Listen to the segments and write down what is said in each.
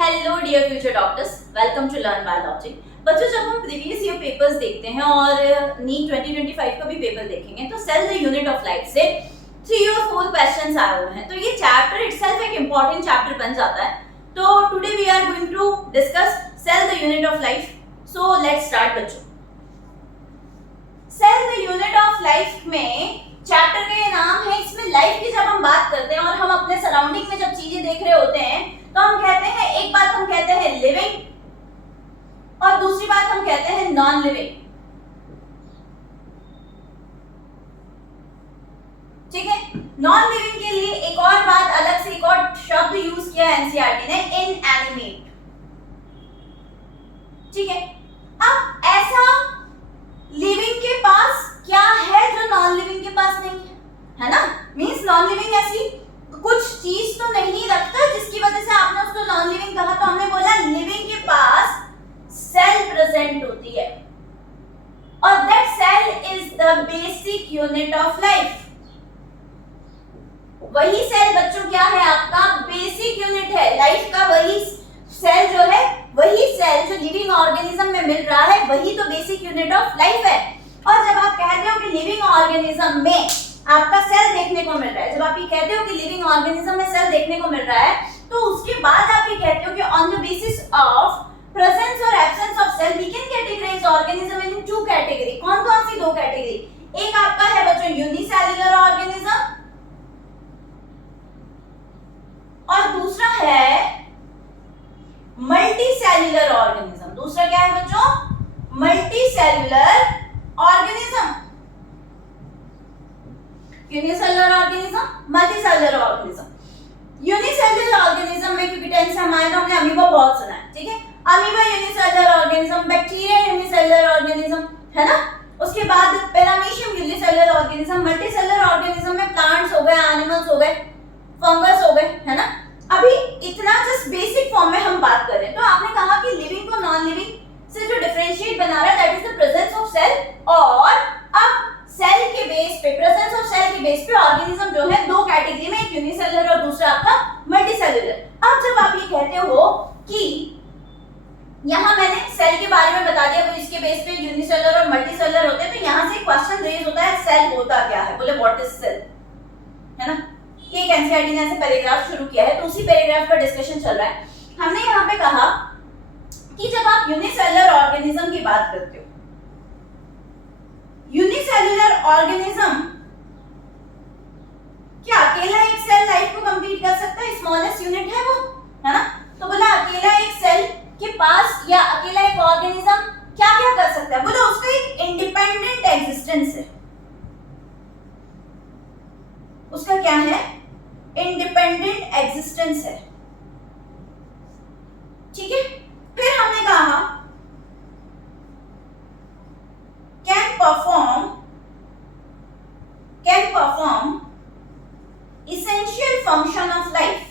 Hello dear future doctors, welcome to learn biology. बच्चों, जब हम प्रीवियस ईयर पेपर्स देखते हैं और नीट 2025 का भी पेपर देखेंगे तो cell the unit of life से 3 और 4 क्वेश्चंस आए हुए हैं। तो ये चैप्टर इटसेल्फ एक इंपॉर्टेंट चैप्टर बन जाता है। तो today we are going to discuss cell the unit of life. So let's start बच्चों। Cell the unit of life में चैप्टर का ये नाम है। इसमें लाइफ की जब हम बात करते हैं और हम अपने सराउंडिंग में जब चीजें देख रहे होते हैं तो हम कहते हैं, एक बात हम कहते हैं लिविंग और दूसरी बात हम कहते हैं नॉन लिविंग। ठीक है, नॉन लिविंग के लिए एक और बात अलग से एक और शब्द यूज किया एनसीईआरटी ने, इनएनिमेट। ठीक है, अब ऐसा लिविंग के पास क्या है जो नॉन लिविंग के पास नहीं है ना। मींस नॉन लिविंग ऐसी कुछ चीज तो नहीं रखता जिसकी वजह से आपने उसको नॉन लिविंग कहा। तो हमने बोला लिविंग के पास सेल प्रेजेंट होती है और that cell is the basic unit of life. वही सेल बच्चों क्या है, आपका बेसिक यूनिट है लाइफ का। वही सेल जो है, वही सेल जो लिविंग ऑर्गेनिज्म में मिल रहा है, वही तो बेसिक यूनिट ऑफ लाइफ है। और जब आप कहते हो कि लिविंग ऑर्गेनिज्म में आपका सेल देखने को मिल रहा है, जब आप ये कहते हो कि लिविंग ऑर्गेनिज्म में सेल देखने को मिल रहा है, तो उसके बाद आप ये कहते हो कि on the basis of presence और absence of cell we can categorise organism in 2 category. कौन कौन सी 2 कैटेगरी? एक आपका है बच्चों यूनिसेल्युलर ऑर्गेनिज्म और दूसरा है मल्टीसेल्युलर ऑर्गेनिज्म। दूसरा क्या है बच्चों? Multicellular organism. Unicellular organism, multicellular organism. Unicellular organism में क्योंकि 10 से हमारे तो हमने अमीबा बहुत सुना है, ठीक है। Amoeba unicellular organism, bacteria unicellular organism, है ना। उसके बाद paramecium unicellular organism. Multicellular organism में प्लांट्स हो गए, एनिमल्स हो गए, फंगस हो गए, है ना। अभी इतना जस्ट बेसिक फॉर्म में हम बात कर रहे हैं। तो आपने कहा कि लिविंग को नॉन लिविंग से जो डिफरेंशिएट बना रहा है that is the presence of cell. और अब सेल के बेस पे, प्रेजेंस ऑफ सेल के बेस पे ऑर्गेनिज्म जो है 2 कैटेगरी में, एक यूनिसेल्युलर और दूसरा आपका मल्टीसेल्युलर। अब जब आप ये कहते हो कि यहां मैंने सेल के बारे में बता दिया, तो इसके बेस पे यूनिसेल्युलर और मल्टीसेल्युलर होते हैं, तो यहां से एक क्वेश्चन रेज होता है, सेल होता क्या है? बोले व्हाट इज सेल, है ना। एक एनसीईआरटी ने ऐसे पैराग्राफ शुरू किया है, तो उसी पैराग्राफ का डिस्कशन चल रहा है। हमने यहां पे कहा कि जब आप यूनिसेल्युलर ऑर्गेनिज्म की बात करते हो, यूनिसेल्युलर ऑर्गेनिज्म क्या अकेला एक सेल लाइफ को कंप्लीट कर सकता है? स्मॉलेस्ट यूनिट है वो, है ना। तो बोला अकेला एक सेल के पास या अकेला एक ऑर्गेनिज्म क्या क्या कर सकता है? बोला उसका एक इंडिपेंडेंट एग्जिस्टेंस है। उसका क्या है? इंडिपेंडेंट एग्जिस्टेंस है, ठीक है। फिर हमने कहा can perform essential function of life।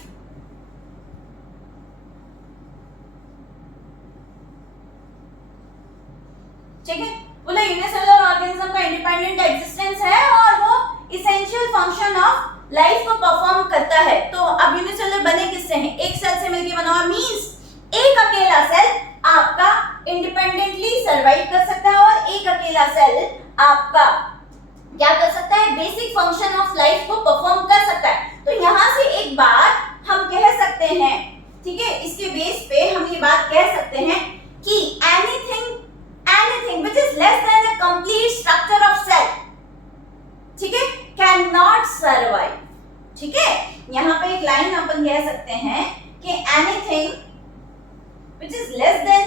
ठीक है, बोला यूनिसेल्युलर ऑर्गेनिज्म का इंडिपेंडेंट एग्जिस्टेंस है और वो इसेंशियल फंक्शन ऑफ लाइफ को परफॉर्म करता है। तो अब यूनिसेल्युलर बने किससे हैं? एक सेल से मिलकर बना हुआ। मींस एक अकेला सेल आपका इंडिपेंडेंटली सरवाइव कर सकता है और एक अकेला सेल आपका क्या कर सकता है? बेसिक फंक्शन ऑफ लाइफ को परफॉर्म कर सकता है। तो यहां से एक बात हम कह सकते हैं, ठीक है, इसके बेस पे हम ये बात कह सकते हैं कि anything which is less than the complete structure of cell, ठीक है, कैन नॉट सर्वाइव। ठीक है, यहां पे एक लाइन अपन कह सकते हैं कि anything which is less than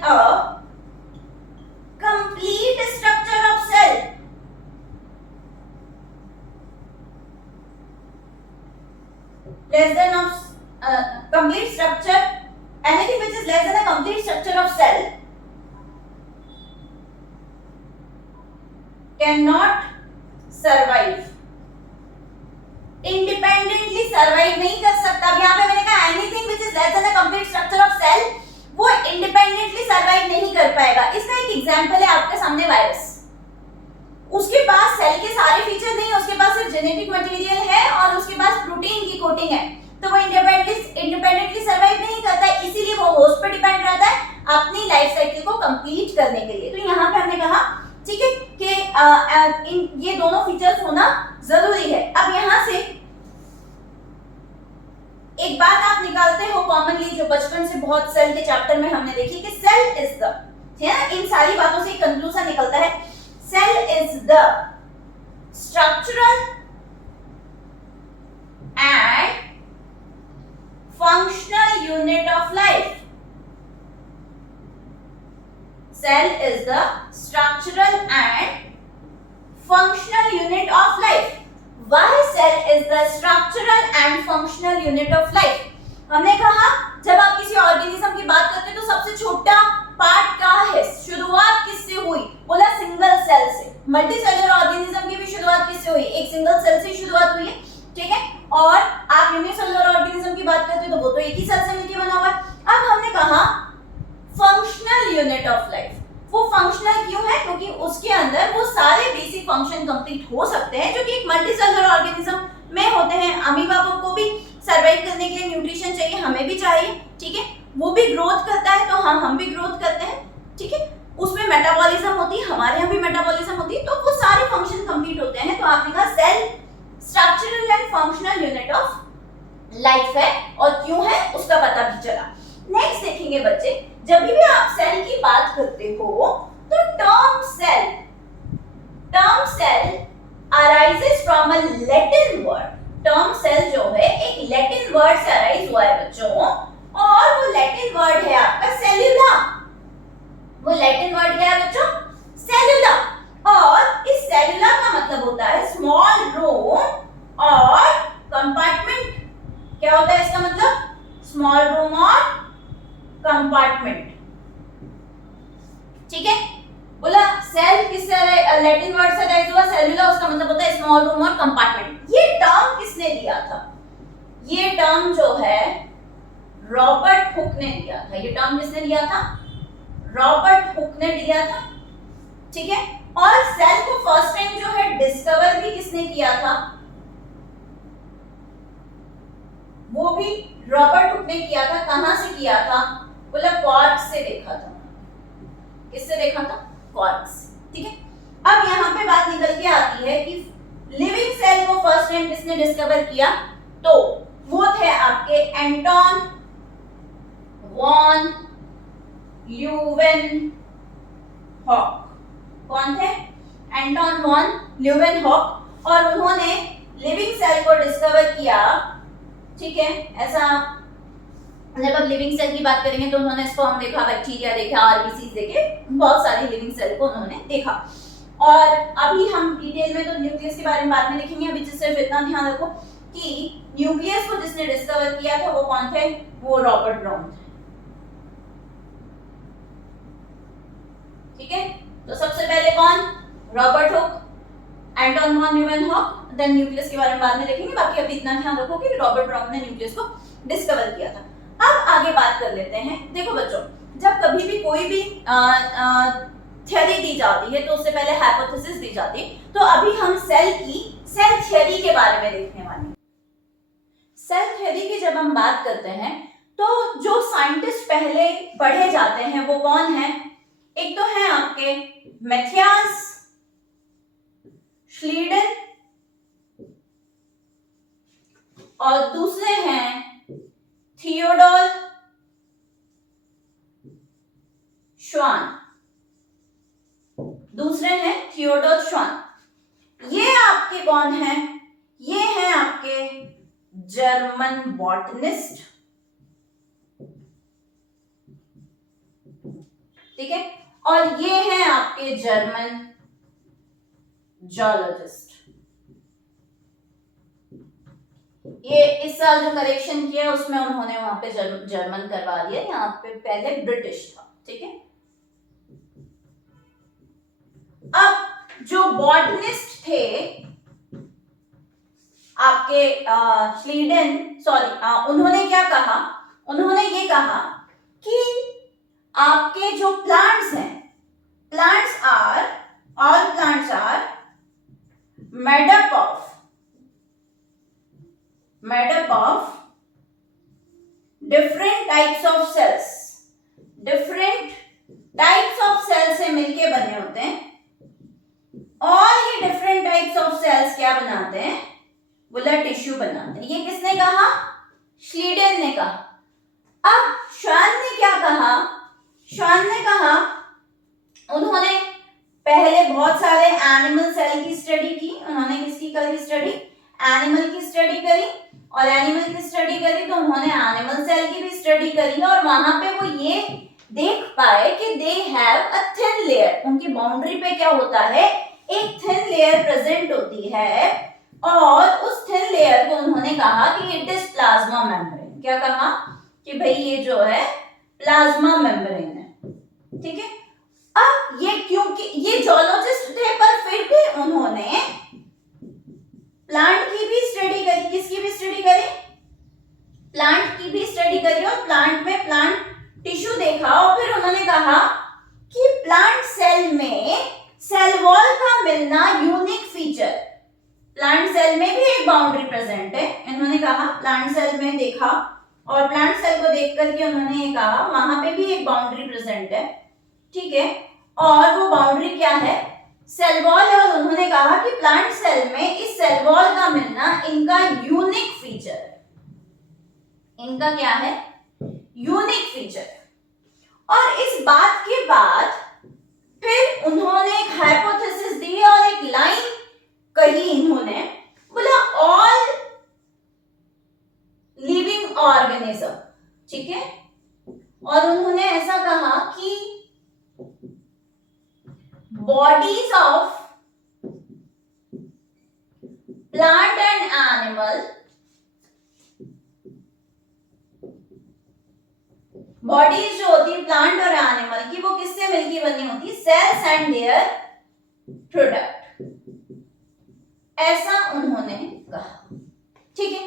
a complete structure of cell, less than of complete structure, anything which is less than a complete structure of cell cannot survive। Independently survive नहीं कर सकता। अब यहाँ पे मैंने कहा anything which is less than a complete structure of cell, वो independently survive नहीं कर पाएगा। इसका एक एग्जांपल है आपके सामने वायरस। उसके पास सेल के सारे फीचर नहीं है, उसके पास सिर्फ जेनेटिक मटेरियल है और उसके पास प्रोटीन की कोटिंग है। कॉमनली जो बचपन से बहुत सेल के चैप्टर में हमने देखी कि सेल इज द, है ना, इन सारी बातों से कंक्लूजन निकलता है, cell is the structural and functional unit of life. Cell is the structural and functional unit of life. Why cell is the structural and functional unit of life? हमने कहा जब आप किसी ऑर्गेनिज्म की बात करते हैं तो सबसे छोटा पार्ट क्या है, शुरुआत किससे हुई, बोला सिंगल सेल से. मल्टी सेलुलर ऑर्गेनिज्म की भी शुरुआत किससे हुई, एक सिंगल सेल से शुरुआत हुई है, ठीक है. और आप यूनिसेलुलर ऑर्गेनिज्म की बात करते हैं तो वो तो एक ही सेल से मिलकर बना हुआ है. अब हमने कहा फंक्शनल यूनिट ऑफ लाइफ. वो फंक्शनल क्यों है, क्योंकि उसके अंदर वो सारे बेसिक फंक्शन कंप्लीट हो सकते हैं जो कि एक मल्टीसेलुलर ऑर्गेनिज्म में होते हैं. अमीबा को भी सर्वाइव करने के लिए न्यूट्रिशन चाहिए, हमें भी चाहिए, ठीक है. वो भी ग्रोथ करता है तो हम भी ग्रोथ करते हैं, ठीक है. उसमें मेटाबॉलिज्म होती है, हमारे यहाँ भी मेटाबॉलिज्म होती है, तो वो सारे फंक्शन कंप्लीट होते हैं. तो आपने कहा cell structural and functional unit of life है, और क्यों है उसका पता भी चला. नेक्स्ट देखेंगे बच्चे, जब भी आप सेल की बात करते हो तो term cell arises from a Latin word. Term cell जो है एक लैटिन वर्ड से अराइज हुआ है बच्चों, और वो लैटिन वर्ड है आपका सेल्यूला. वो लैटिन वर्ड क्या है बच्चों, सेल्यूला. और इस सेल्यूला का मतलब होता है स्मॉल रूम और कंपार्टमेंट. क्या होता है इसका मतलब, स्मॉल रूम और कंपार्टमेंट, ठीक है. बोला सेल किससे लैटिन वर्ड से अराइज हुआ, सेल्यूला, उसका मतलब होता है स्मॉल रूम और कंपार्टमेंट. ये टर्म किसने दिया था, ये टर्म जो है रॉबर्ट हुक ने दिया था. ये टर्म किसने दिया था, रॉबर्ट हुक ने दिया था, ठीक है. और सेल को फर्स्ट टाइम जो है डिस्कवर भी किसने किया था, वो भी रॉबर्ट हुक ने किया था. कहां से किया था, बोला क्वार्क्स से देखा था. किससे देखा था, क्वार्क्स, ठीक है. अब यहाँ पे बात निकल के आती है कि लिविंग सेल को फर्स्ट टाइम किसने डिस्कवर किया, तो वो थे आपके एंटोन वॉन ल्यूवेनहॉक. कौन थे, एंटोन वॉन ल्यूवेनहॉक. और उन्होंने लिविंग सेल को डिस्कवर किया, ठीक है. ऐसा जब आप लिविंग सेल की बात करेंगे तो उन्होंने स्पर्म देखा, बैक्टीरिया देखा, आरबीसीज देखे, बहुत सारे लिविंग सेल को उन्होंने देखा. और अभी हम डिटेल में तो न्यूक्लियस के बारे में बाद में देखेंगे. अभी सिर्फ इतना ध्यान रखो कि न्यूक्लियस को जिसने डिस्कवर किया था वो कौन थे, वो रॉबर्ट ब्राउन थे, ठीक है. तो सबसे पहले कौन, Robert Hooke, Anton von Leeuwenhoek. Then nucleus के बारे में बाद में देखेंगे. बाकी अभी इतना ध्यान रखो कि रॉबर्ट ब्राउन ने न्यूक्लियस को डिस्कवर किया था. अब आगे बात कर लेते हैं. देखो बच्चों, जब कभी भी कोई भी थ्योरी दी जाती है तो उससे पहले हाइपोथेसिस दी जाती है. तो अभी हम सेल थ्योरी के बारे में देखने वाले हैं. सेल थ्योरी की जब हम बात करते हैं तो जो साइंटिस्ट पहले पढ़े जाते हैं वो कौन है, एक तो है आपके मैथियास श्लीडन, और दूसरे हैं थियोडोर श्वान. दूसरे हैं थियोडोर श्वान. ये आपके कौन हैं, ये हैं आपके जर्मन बॉटनिस्ट, ठीक है. और ये हैं आपके जर्मन जूलॉजिस्ट. ये इस साल जो करेक्शन किया उसमें उन्होंने वहां पे जर्मन करवा दिया, यहाँ पे पहले ब्रिटिश था, ठीक है. अब जो बॉटनिस्ट थे आपके उन्होंने क्या कहा, उन्होंने ये कहा कि आपके जो प्लांट्स हैं, plants are made up of different types of cells. different types of cells से मिलके बने होते हैं. और ये different types of cells क्या बनाते हैं, बोला टिश्यू बनाते हैं. ये किसने कहा, श्लीडन ने कहा. अब श्वान ने क्या कहा, श्वान ने कहा, उन्होंने पहले बहुत सारे एनिमल सेल की स्टडी की। उन्होंने किसकी करी स्टडी, एनिमल की स्टडी करी, और एनिमल की स्टडी करी तो उन्होंने एनिमल सेल की भी स्टडी करी, और वहां पे वो ये देख पाए कि they have a thin layer, उनकी बाउंड्री पे क्या होता है, एक थिन लेयर प्रेजेंट होती है, और उस थिन लेयर को उन्होंने कहा कि इट इज प्लाज्मा मेम्ब्रेन। क्या कहा कि भाई ये जो है प्लाज्मा मेम्ब्रेन है, ठीक है। अब ये क्योंकि ये जूलॉजिस्ट थे, पर फिर भी उन्होंने प्लांट की भी स्टडी करी। किसकी भी स्टडी करी, प्लांट की भी स्टडी करी, और प्लांट में प्लांट टिश्यू देखा, और फिर उन्होंने कहा कि प्लांट सेल में सेल वॉल का मिलना यूनिक फीचर। प्लांट सेल में भी एक बाउंड्री प्रेजेंट है, इन्होंने कहा प्लांट सेल में देखा, और प्लांट सेल को देख करके उन्होंने ये कहा वहां पे भी एक बाउंड्री प्रेजेंट है, ठीक है। और वो बाउंड्री क्या है, सेल वॉल है, और उन्होंने कहा कि प्लांट सेल में इस सेल वॉल का मिलना इनका यूनिक फीचर है। इनका क्या है, यूनिक फीचर। और इस बात के बाद फिर उन्होंने एक हाइपोथेसिस दी और एक लाइन कही, इन्होंने बोला ऑल लिविंग ऑर्गेनिज्म, ठीक है। और उन्होंने ऐसा कहा कि bodies of plant and animal, bodies जो होती है प्लांट और एनिमल की, वो किससे मिलकर बनी होती है, सेल्स एंड देयर प्रोडक्ट, ऐसा उन्होंने कहा, ठीक है।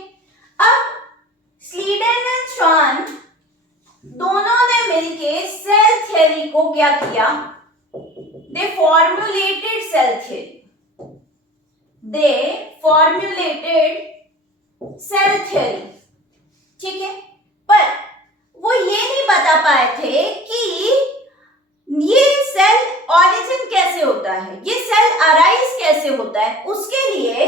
अब स्लीडन एंड श्वान दोनों ने मिलके सेल थ्योरी को क्या किया, दे फॉर्मुलेटेड सेल थ्योरी, दे फॉर्मुलेटेड सेल थ्योरी, ठीक है। पर वो ये नहीं बता पाए थे कि ये सेल ऑरिजिन कैसे होता है, ये सेल अराइज कैसे होता है। उसके लिए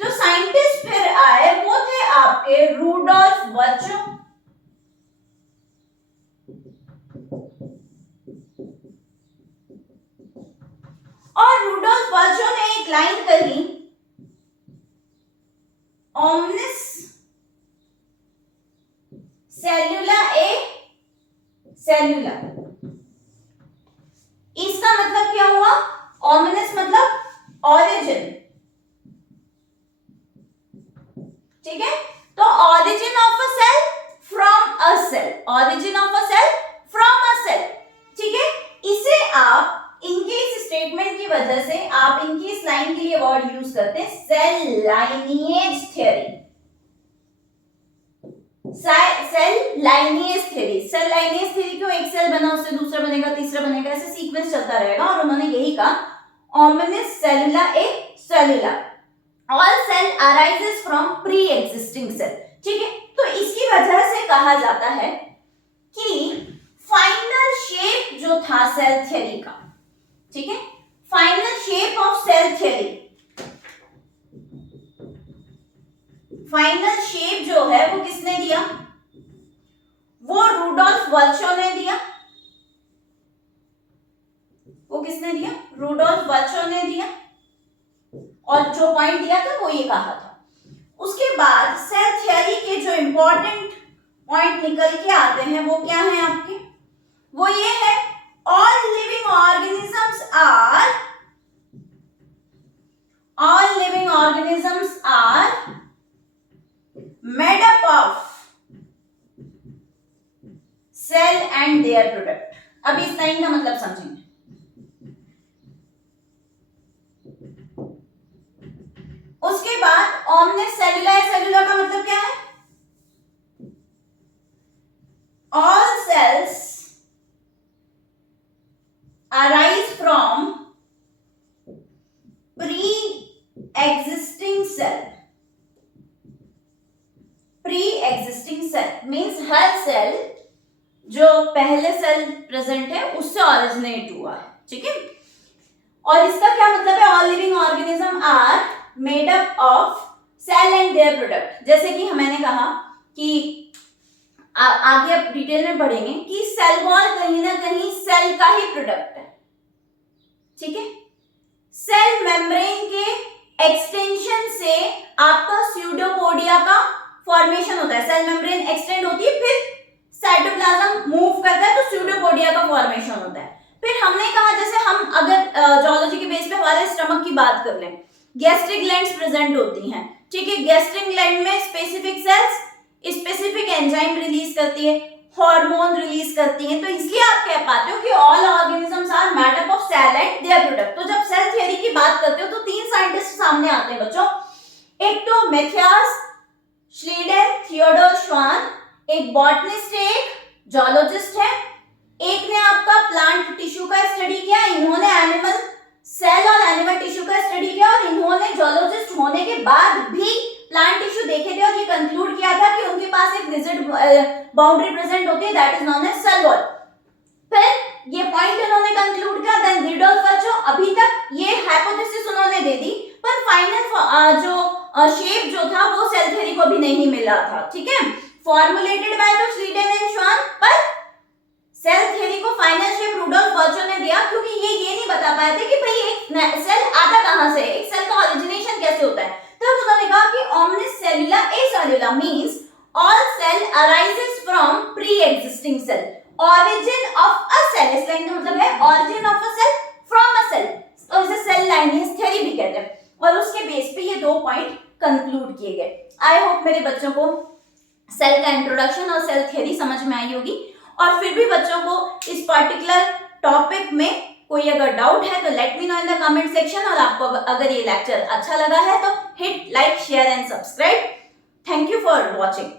जो साइंटिस्ट फिर आए वो थे आपके रूडोल्फ वर्चो, और रूडोल्फ वर्चो ने एक लाइन कही, ओमनिस सेल्यूला ए सेल्यूला। इसका मतलब क्या हुआ, ओमनिस मतलब ऑरिजिन, ठीक है। तो origin of a cell from a cell, origin of a cell from a cell, ठीक है। इसे आप इनके इस स्टेटमेंट की वजह से आप इनकी इस लाइन के लिए वर्ड यूज करते हैं cell lineage theory, cell lineage theory. Cell lineage theory क्यों, एक सेल बना उससे दूसरा बनेगा, तीसरा बनेगा, ऐसे सीक्वेंस चलता रहेगा, और उन्होंने यही कहा ओमनिस सेल्यूला ए सेल्यूला, all cell arises from pre existing cell, ठीक है। तो इसकी वजह से कहा जाता है कि फाइनल शेप जो था सेल थ्योरी का, ठीक है, final shape of cell theory, final shape जो है वो किसने दिया, वो रूडोल्फ वर्चो ने दिया। वो किसने दिया, रूडोल्फ वर्चो ने दिया, और जो पॉइंट दिया था वो ये कहा था। उसके बाद सेल थ्योरी के जो इंपॉर्टेंट पॉइंट निकल के आते हैं वो क्या है आपके, वो ये है all living organisms are made up of cell and their product। अब इस लाइन का मतलब समझेंगे। उसके बाद ओमनिस सेल्यूला, सेल्यूला का मतलब क्या है, all cells arise from pre-existing cell। pre-existing cell means her cell जो पहले सेल प्रेजेंट है उससे ओरिजिनेट हुआ है, ठीक है। और इसका क्या मतलब है, all living organism are made up of cell and their product. जैसे कि मैंने कहा कि आगे आप डिटेल में पढ़ेंगे कि सेल वॉल कहीं ना कहीं सेल का ही प्रोडक्ट है, ठीक है। सेल मेम्ब्रेन के एक्सटेंशन से आपका स्यूडोपोडिया का फॉर्मेशन होता है। सेल मेम्ब्रेन एक्सटेंड होती है, फिर साइटोप्लाज्म मूव करता है तो स्यूडोपोडिया का फॉर्मेशन होता है। फिर हमने कहा जैसे हम अगर जूलॉजी के बेस पे हमारे स्टमक की बात कर लें, गैस्ट्रिक ग्लैंड्स प्रेजेंट होती हैं, ठीक है। गैस्ट्रिक ग्लैंड में specific sales specific enzyme release करती है, हार्मोन रिलीज करती है, तो इसलिए आप कह पाते हो कि all organisms are made up of cell and their product. तो जब सेल थ्योरी की बात करते हो तो तीन साइंटिस्ट सामने आते हैं बच्चों, एक तो मैथियास श्लीडेन थियोडोर श्वान, एक बॉटनिस्ट है, एक जूलॉजिस्ट है। एक ने आपका प्लांट टिश्यू का स्टडी किया, इन्होंने एनिमल सेल और एनिमल टिश्यू का स्टडी किया, और इन्होंने जूलॉजिस्ट होने के बाद भी प्लांट टिश्यू देखे थे और ये कंक्लूड किया था कि उनके पास एक रिजिड बाउंड्री प्रेजेंट होती है, that is known as cell wall. फिर ये पॉइंट इन्होंने कंक्लूड किया, देन रिडोल्फ वर्चो, अभी तक ये हाइपोथेसिस उन्होंने दे दी, पर फाइनल जो शेप जो था वो सेल थ्योरी को भी नहीं मिला था, ठीक है। फॉर्मुलेटेड बाय द श्लीडेन एंड श्वान, पर सेल थ्योरी को फाइनल शेप रुडोल्फ वर्चो ने दिया, क्योंकि ये नहीं बता पाए थे कि भाई एक सेल आता कहां से, एक सेल का ओरिजिनेशन कैसे होता है। तब उन्होंने कहा कि omnis cellula acellula means all cell arises from pre-existing cell, origin of a cell, इस लाइन का मतलब है origin of a cell from a cell, और इसे सेल लाइनेज थ्योरी भी कहते हैं, और उसके बेस पे ये दो पॉइंट कंक्लूड किए गए। आई होप मेरे बच्चों को सेल का इंट्रोडक्शन और सेल थ्योरी समझ में आई होगी, और फिर भी बच्चों को इस पर्टिकुलर टॉपिक में कोई अगर डाउट है तो let me know in the comment section, और आपको अगर ये लेक्चर अच्छा लगा है तो hit like share and subscribe. Thank you for watching.